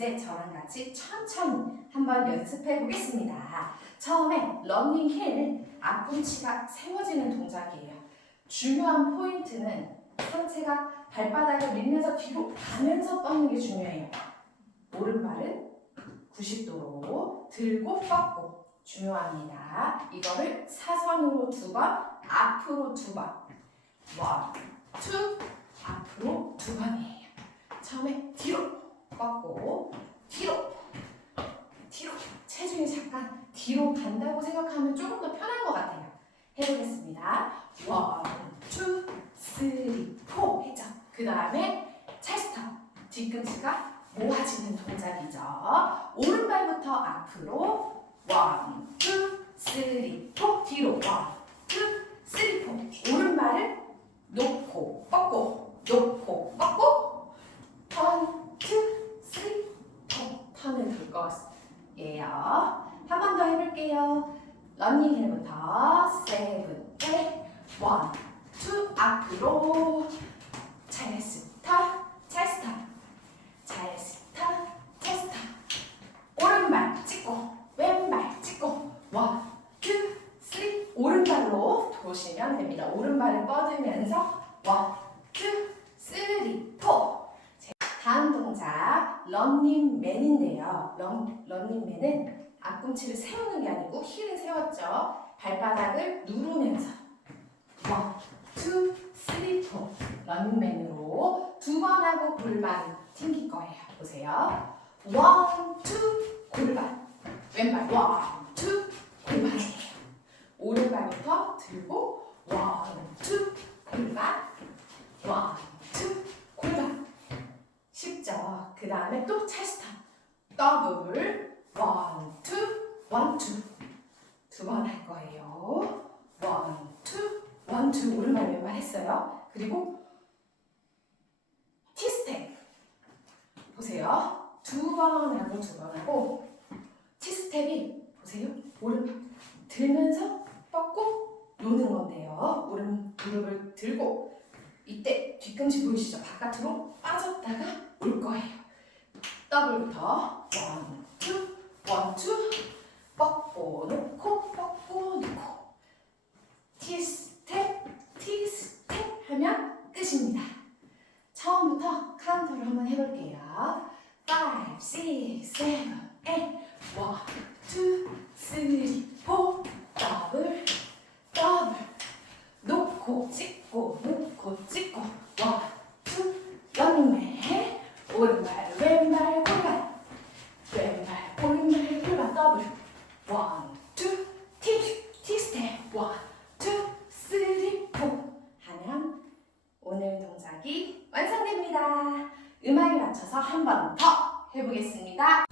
이제 저랑 같이 천천히 한번 연습해 보겠습니다. 처음에 러닝 힐은 앞꿈치가 세워지는 동작이에요. 중요한 포인트는 상체가 발바닥을 밀면서 뒤로 가면서 뻗는 게 중요해요. 오른발은 90도로 들고 뻗고 중요합니다. 이거를 사선으로 두 번, 앞으로 두 번. 원, 투, 앞으로 두 번이에요. 처음에 뒤로 뻗고 뒤로 뒤로 체중이 잠깐 뒤로 간다고 생각하면 조금 더 편한 것 같아요. 해보겠습니다. 원, 투, 쓰리, 포 했죠. 그 다음에 찰스터 뒤꿈치가 모아지는 동작이죠. 오른발부터 앞으로 원, 투, 쓰리, 포 뒤로 원, 투, 쓰리, 포 오른발을 놓고 뻗고 놓고 뻗고 원, 투, 쓰리, 포 턴을 돌 거예요. 한 번 더 해볼게요. 러닝 힐부터 세븐, 에잇, 원, 투 앞으로. 찰스타, 찰스타, 찰스타, 찰스타. 오른발 찍고 왼발 찍고. 원, 투, 쓰리. 오른발로 도시면 됩니다. 오른발을 뻗으면서 원, 투, 쓰리, 포. 제- 다음 동작 런닝맨인데요. 런, 런닝맨은 앞꿈치를 세우는 게 아니고 힐을 세웠죠. 발바닥을 누르면서 원, 투, 쓰리, 포 런닝맨으로 두 번 하고 골반 튕길 거예요. 보세요. 원, 투, 골반. 왼발 원, 투, 골반이에요. 오른발부터 들고 원, 투, 골반. 원, 투, 골반. 쉽죠? 그 다음에 또 찰스타. 더블. 원, 투, 원, 투. 두 번 할 거예요. 원, 투, 원, 투. 오른발, 왼발 했어요. 그리고 티스텝. 보세요. 두 번 하고 두 번 하고 티스텝이 보세요. 오른발 들면서 뻗고 노는 건데요. 오른 무릎을 들고 이때 뒤꿈치 보이시죠? 바깥으로 빠졌다가 올 거예요. 더블부터 원, 투, 원, 투. 뻗고 놓고 뻗고 놓고. 티스텝, 티스텝 하면 끝입니다. 처음부터 카운터를 한번 해볼게요. 5, 6, 7, 8 원, 투, 쓰리, 포 더블, 더블 놓고 찍고 놓고 찍고 원, 투, 런닝맨 오른발, 왼발, 골반 왼발, 오른발, 골반 더블 원, 투, 티, 티스텝 원, 투, 쓰리, 포 하면 오늘 동작이 완성됩니다. 음악에 맞춰서 한 번 더 해보겠습니다.